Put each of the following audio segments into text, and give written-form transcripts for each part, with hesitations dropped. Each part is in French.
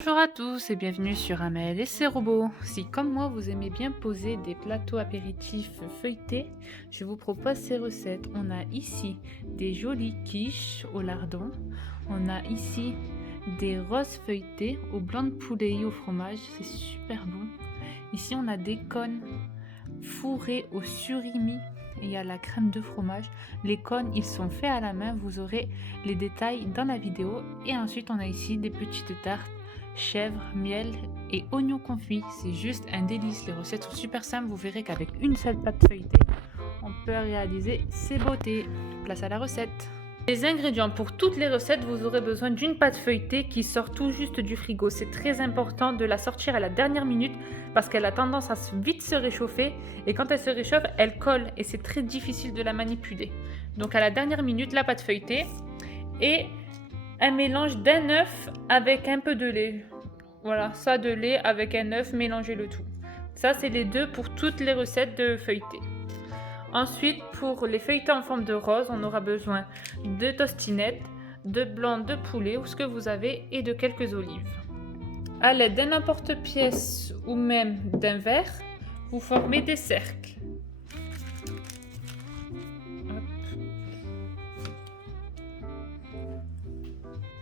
Bonjour à tous et bienvenue sur Amel et ses robots. Si comme moi vous aimez bien poser des plateaux apéritifs feuilletés, je vous propose ces recettes. On a ici des jolies quiches au lardon, on a ici des roses feuilletées au blanc de poulet et au fromage, c'est super bon. Ici on a des cônes fourrés au surimi et il y a la crème de fromage. Les cônes ils sont faits à la main, vous aurez les détails dans la vidéo. Et ensuite on a ici des petites tartes chèvre, miel et oignons confits. C'est juste un délice. Les recettes sont super simples. Vous verrez qu'avec une seule pâte feuilletée, on peut réaliser ces beautés. Place à la recette. Les ingrédients pour toutes les recettes, vous aurez besoin d'une pâte feuilletée qui sort tout juste du frigo. C'est très important de la sortir à la dernière minute parce qu'elle a tendance à vite se réchauffer et quand elle se réchauffe, elle colle et c'est très difficile de la manipuler. Donc à la dernière minute, la pâte feuilletée et un mélange d'un œuf avec un peu de lait. Voilà, ça de lait avec un œuf, mélangez le tout. Ça, c'est les deux pour toutes les recettes de feuilleté. Ensuite, pour les feuilletés en forme de rose, on aura besoin de tostinettes, de blanc de poulet ou ce que vous avez et de quelques olives. À l'aide d'un emporte-pièce ou même d'un verre, vous formez des cercles.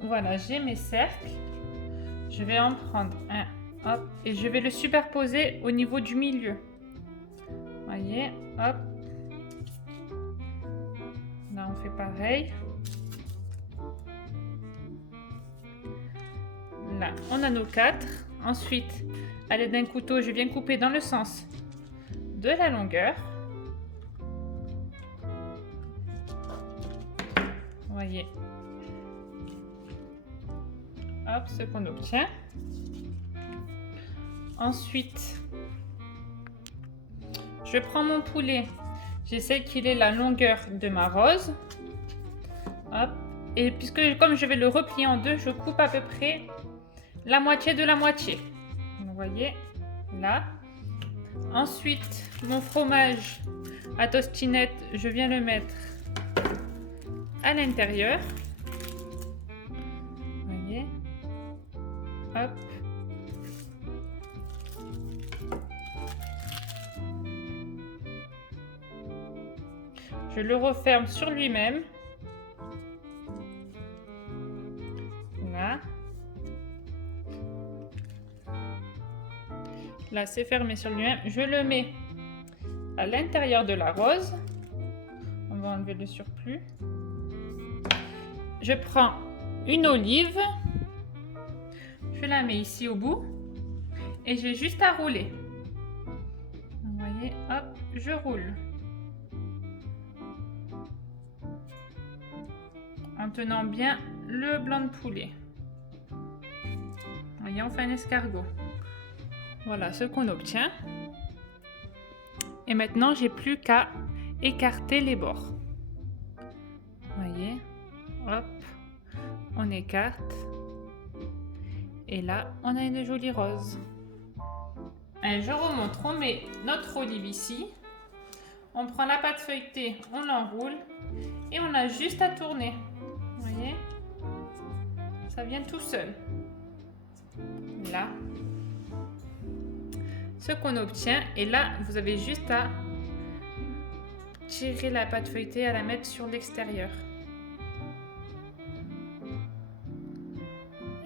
Voilà, j'ai mes cercles. Je vais en prendre un, hop, et je vais le superposer au niveau du milieu. Voyez, hop. Là, on fait pareil. Là, on a nos quatre. Ensuite, à l'aide d'un couteau, je viens couper dans le sens de la longueur. Voyez. Hop, ce qu'on obtient. Ensuite, je prends mon poulet. J'essaie qu'il ait la longueur de ma rose. Hop. Et puisque comme je vais le replier en deux, je coupe à peu près la moitié de la moitié. Vous voyez, là. Ensuite, mon fromage à tostinette, je viens le mettre à l'intérieur. Voyez. Hop. Je le referme sur lui-même. Là. Là, c'est fermé sur lui-même. Je le mets à l'intérieur de la rose. On va enlever le surplus. Je prends une olive. Je la mets ici au bout. Et j'ai juste à rouler. Vous voyez, hop, je roule. En tenant bien le blanc de poulet. Vous voyez, on fait un escargot. Voilà ce qu'on obtient. Et maintenant, j'ai plus qu'à écarter les bords. Vous voyez, hop, on écarte. Et là, on a une jolie rose. Et je remonte, on met notre olive ici. On prend la pâte feuilletée, on l'enroule et on a juste à tourner. Vous voyez, ça vient tout seul. Là, ce qu'on obtient, et là, vous avez juste à tirer la pâte feuilletée, à la mettre sur l'extérieur.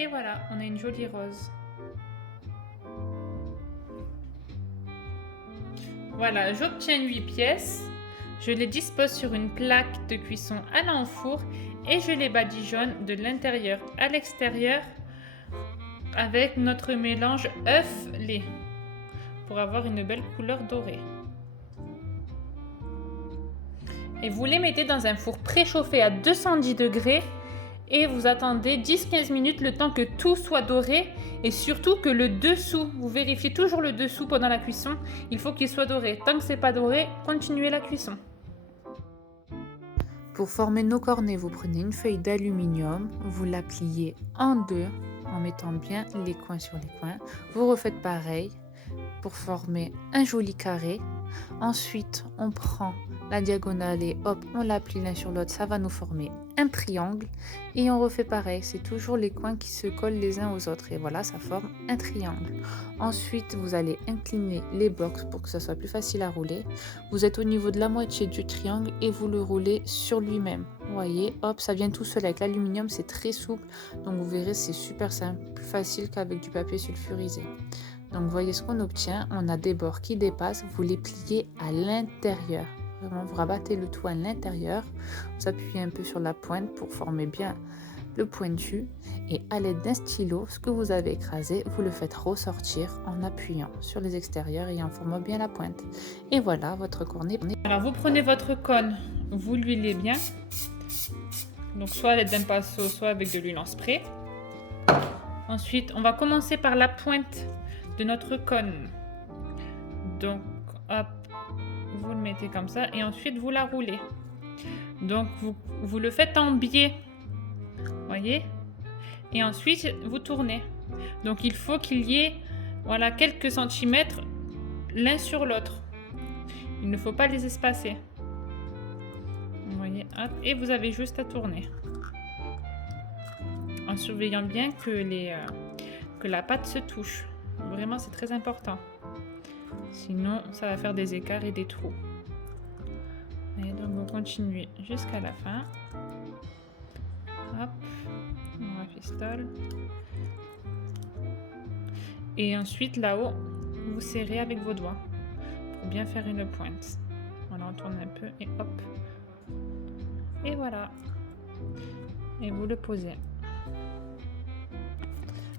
Et voilà, on a une jolie rose. Voilà, j'obtiens 8 pièces. Je les dispose sur une plaque de cuisson allant au four et je les badigeonne de l'intérieur à l'extérieur avec notre mélange œuf-lait pour avoir une belle couleur dorée. Et vous les mettez dans un four préchauffé à 210 degrés et vous attendez 10-15 minutes le temps que tout soit doré et surtout que le dessous, vous vérifiez toujours le dessous pendant la cuisson, il faut qu'il soit doré. Tant que c'est pas doré, continuez la cuisson. Pour former nos cornets, vous prenez une feuille d'aluminium, vous la pliez en deux en mettant bien les coins sur les coins. Vous refaites pareil pour former un joli carré. Ensuite, on prend la diagonale et hop, on l'applique l'un sur l'autre, ça va nous former un triangle. Et on refait pareil, c'est toujours les coins qui se collent les uns aux autres. Et voilà, ça forme un triangle. Ensuite, vous allez incliner les bords pour que ça soit plus facile à rouler. Vous êtes au niveau de la moitié du triangle et vous le roulez sur lui-même. Vous voyez, hop, ça vient tout seul. Avec l'aluminium, c'est très souple. Donc vous verrez, c'est super simple, plus facile qu'avec du papier sulfurisé. Donc, vous voyez ce qu'on obtient. On a des bords qui dépassent. Vous les pliez à l'intérieur. Vraiment, vous rabattez le tout à l'intérieur. Vous appuyez un peu sur la pointe pour former bien le pointu. Et à l'aide d'un stylo, ce que vous avez écrasé, vous le faites ressortir en appuyant sur les extérieurs et en formant bien la pointe. Et voilà, votre cornet. Alors, vous prenez votre cône, vous l'huilez bien. Donc, soit à l'aide d'un pinceau, soit avec de l'huile en spray. Ensuite, on va commencer par la pointe de notre cône. Donc hop, vous le mettez comme ça et ensuite vous la roulez. Donc vous le faites en biais, voyez, et ensuite vous tournez. Donc il faut qu'il y ait voilà quelques centimètres l'un sur l'autre. Il ne faut pas les espacer. Vous voyez, hop, et vous avez juste à tourner en surveillant bien que la pâte se touche. Vraiment, c'est très important. Sinon, ça va faire des écarts et des trous. Et donc, vous continuez jusqu'à la fin. Hop, on rafistole. Et ensuite, là-haut, vous serrez avec vos doigts pour bien faire une pointe. Voilà, on tourne un peu et hop. Et voilà. Et vous le posez.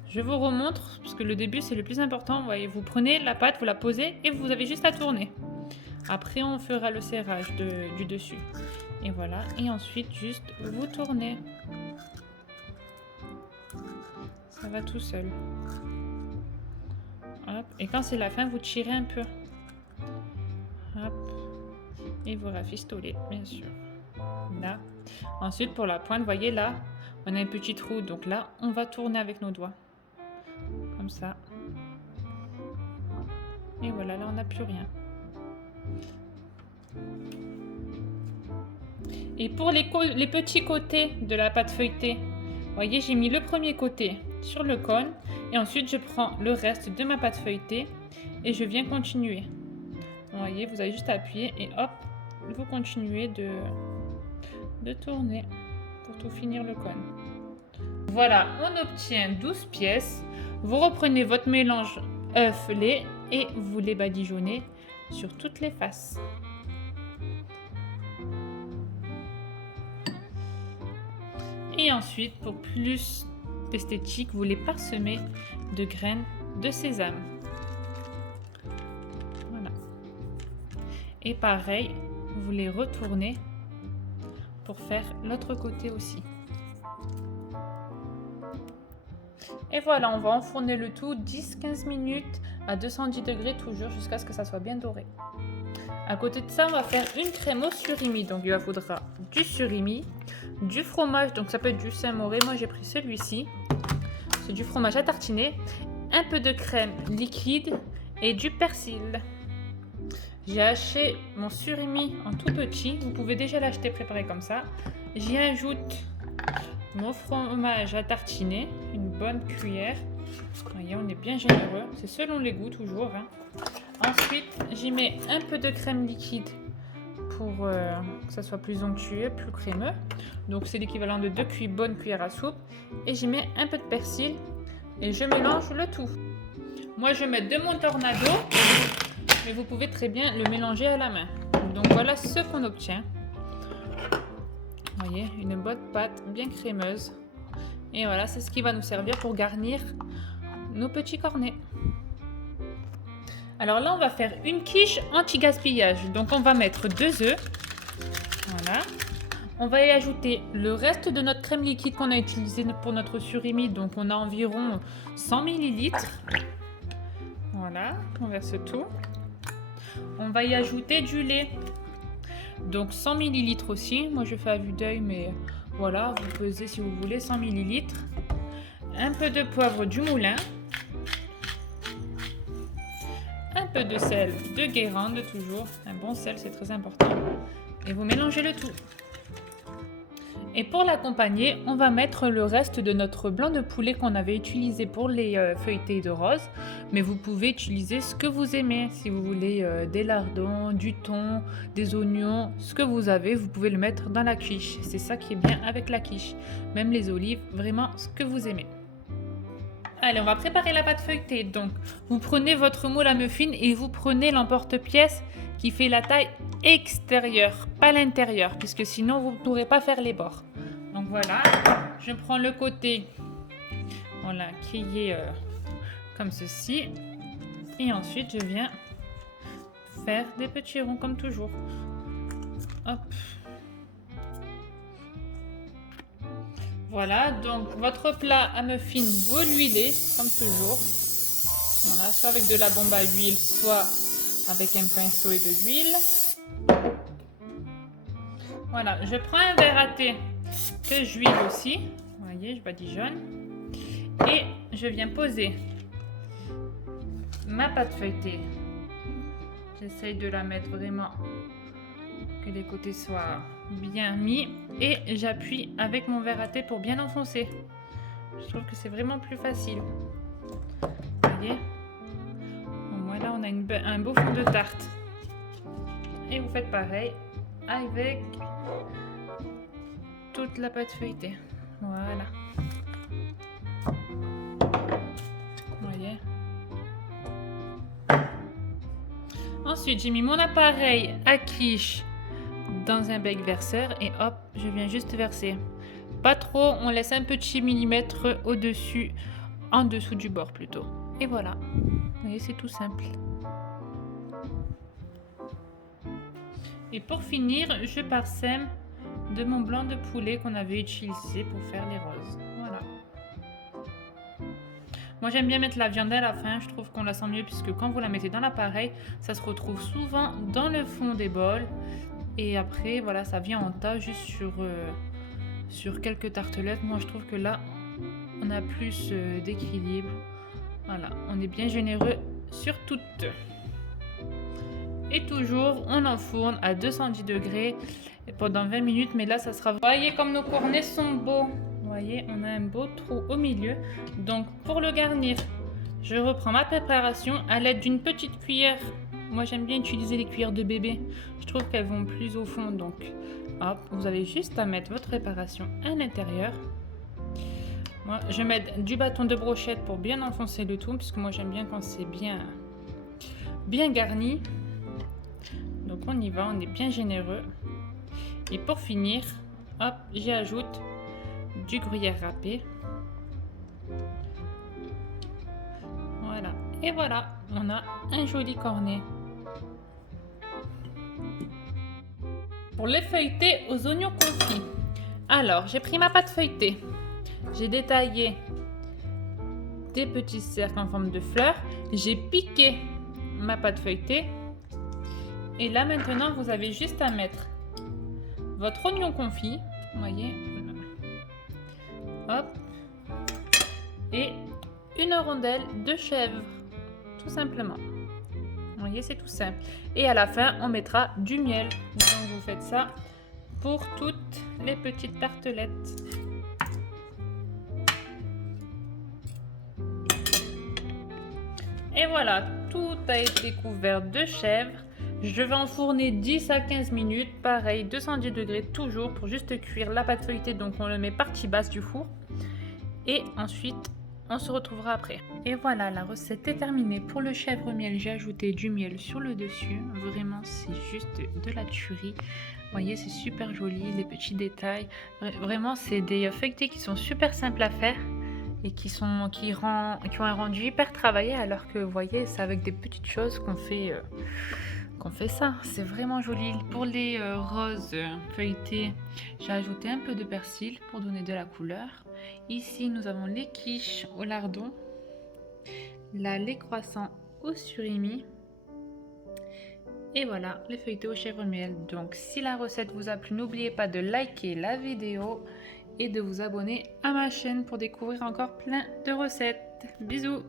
Je vous remontre, parce que le début c'est le plus important. Vous voyez, vous prenez la pâte, vous la posez et vous avez juste à tourner. Après, on fera le serrage du dessus. Et voilà. Et ensuite, juste vous tournez. Ça va tout seul. Hop. Et quand c'est la fin, vous tirez un peu. Hop. Et vous rafistolez, bien sûr. Là. Ensuite, pour la pointe, vous voyez là, on a un petit trou. Donc là, on va tourner avec nos doigts. Comme ça. Et voilà, là on n'a plus rien. Et pour les petits côtés de la pâte feuilletée, vous voyez, j'ai mis le premier côté sur le cône et ensuite je prends le reste de ma pâte feuilletée et je viens continuer. Vous voyez, vous avez juste à appuyer et hop, vous continuez de tourner pour tout finir le cône. Voilà, on obtient 12 pièces. Vous reprenez votre mélange œuf-lait et vous les badigeonnez sur toutes les faces. Et ensuite, pour plus d'esthétique, vous les parsemez de graines de sésame. Voilà. Et pareil, vous les retournez pour faire l'autre côté aussi. Et voilà, on va enfourner le tout 10-15 minutes à 210 degrés toujours jusqu'à ce que ça soit bien doré. À côté de ça, on va faire une crème au surimi. Donc, il faudra du surimi, du fromage. Donc, ça peut être du Saint-Mauré. Moi, j'ai pris celui-ci. C'est du fromage à tartiner. Un peu de crème liquide et du persil. J'ai haché mon surimi en tout petit. Vous pouvez déjà l'acheter préparé comme ça. J'y ajoute mon fromage à tartiner, une bonne cuillère. Vous voyez, on est bien généreux. C'est selon les goûts toujours. Hein. Ensuite, j'y mets un peu de crème liquide pour que ça soit plus onctueux, plus crémeux. Donc c'est l'équivalent de 2 bonnes cuillères à soupe. Et j'y mets un peu de persil et je mélange le tout. Moi, je mets de mon tornado, mais vous pouvez très bien le mélanger à la main. Donc voilà ce qu'on obtient. Vous voyez, une bonne pâte bien crémeuse. Et voilà, c'est ce qui va nous servir pour garnir nos petits cornets. Alors là, on va faire une quiche anti-gaspillage. Donc on va mettre 2 œufs. Voilà. On va y ajouter le reste de notre crème liquide qu'on a utilisé pour notre surimi. Donc on a environ 100 ml. Voilà, on verse tout. On va y ajouter du lait. Donc 100 ml aussi. Moi je fais à vue d'œil, mais voilà, vous pesez si vous voulez 100 ml. Un peu de poivre du moulin. Un peu de sel de Guérande toujours. Un bon sel, c'est très important. Et vous mélangez le tout. Et pour l'accompagner, on va mettre le reste de notre blanc de poulet qu'on avait utilisé pour les feuilletés de rose. Mais vous pouvez utiliser ce que vous aimez. Si vous voulez des lardons, du thon, des oignons, ce que vous avez, vous pouvez le mettre dans la quiche. C'est ça qui est bien avec la quiche. Même les olives, vraiment ce que vous aimez. Allez, on va préparer la pâte feuilletée. Donc, vous prenez votre moule à muffins et vous prenez l'emporte-pièce qui fait la taille extérieure, pas l'intérieur, puisque sinon vous ne pourrez pas faire les bords. Donc voilà, je prends le côté, voilà, qui est comme ceci, et ensuite je viens faire des petits ronds comme toujours. Hop. Voilà, donc votre plat à muffins, vous l'huilez comme toujours. Voilà, soit avec de la bombe à huile, soit avec un pinceau et de l'huile. Voilà, je prends un verre à thé que j'huile aussi. Vous voyez, je badigeonne. Et je viens poser ma pâte feuilletée. J'essaye de la mettre vraiment que les côtés soient bien mis. Et j'appuie avec mon verre à thé pour bien enfoncer. Je trouve que c'est vraiment plus facile. Vous voyez ? Voilà, on a un beau fond de tarte. Et vous faites pareil avec toute la pâte feuilletée. Voilà. Vous voyez. Ensuite, j'ai mis mon appareil à quiche dans un bec verseur et hop, je viens juste verser. Pas trop, on laisse un petit millimètre au-dessus, en dessous du bord plutôt. Et voilà. Vous voyez, c'est tout simple. Et pour finir, je parsème de mon blanc de poulet qu'on avait utilisé pour faire les roses. Voilà. Moi, j'aime bien mettre la viande à la fin. Je trouve qu'on la sent mieux puisque quand vous la mettez dans l'appareil, ça se retrouve souvent dans le fond des bols. Et après, voilà, ça vient en tas juste sur quelques tartelettes. Moi, je trouve que là, on a plus d'équilibre. Voilà, on est bien généreux sur toutes. Et toujours, on enfourne à 210 degrés pendant 20 minutes. Mais là, ça sera... Vous voyez comme nos cornets sont beaux. Vous voyez, on a un beau trou au milieu. Donc, pour le garnir, je reprends ma préparation à l'aide d'une petite cuillère. Moi, j'aime bien utiliser les cuillères de bébé. Je trouve qu'elles vont plus au fond. Donc, hop, vous avez juste à mettre votre préparation à l'intérieur. Moi, je mets du bâton de brochette pour bien enfoncer le tout. Puisque moi, j'aime bien quand c'est bien garni. Donc on y va, on est bien généreux. Et pour finir, hop, j'y ajoute du gruyère râpé. Voilà. Et voilà, on a un joli cornet. Pour les feuilletés aux oignons confits. Alors, j'ai pris ma pâte feuilletée. J'ai détaillé des petits cercles en forme de fleurs. J'ai piqué ma pâte feuilletée. Et là maintenant, vous avez juste à mettre votre oignon confit, vous voyez, hop, et une rondelle de chèvre, tout simplement. Vous voyez, c'est tout simple. Et à la fin, on mettra du miel. Donc vous faites ça pour toutes les petites tartelettes. Et voilà, tout a été couvert de chèvre. Je vais enfourner 10 à 15 minutes, pareil, 210 degrés toujours pour juste cuire la pâte feuilletée. Donc on le met partie basse du four et ensuite on se retrouvera après. Et voilà, la recette est terminée. Pour le chèvre miel, j'ai ajouté du miel sur le dessus. Vraiment, c'est juste de la tuerie. Vous voyez, c'est super joli, les petits détails. Vraiment, c'est des feuilletés qui sont super simples à faire et qui ont un rendu hyper travaillé, alors que vous voyez, c'est avec des petites choses qu'on fait ça. C'est vraiment joli. Pour les roses feuilletées, j'ai ajouté un peu de persil pour donner de la couleur. Ici, nous avons les quiches au lardon, là les croissants au surimi, et voilà les feuilletés au chèvre miel. Donc si la recette vous a plu, n'oubliez pas de liker la vidéo et de vous abonner à ma chaîne pour découvrir encore plein de recettes. Bisous.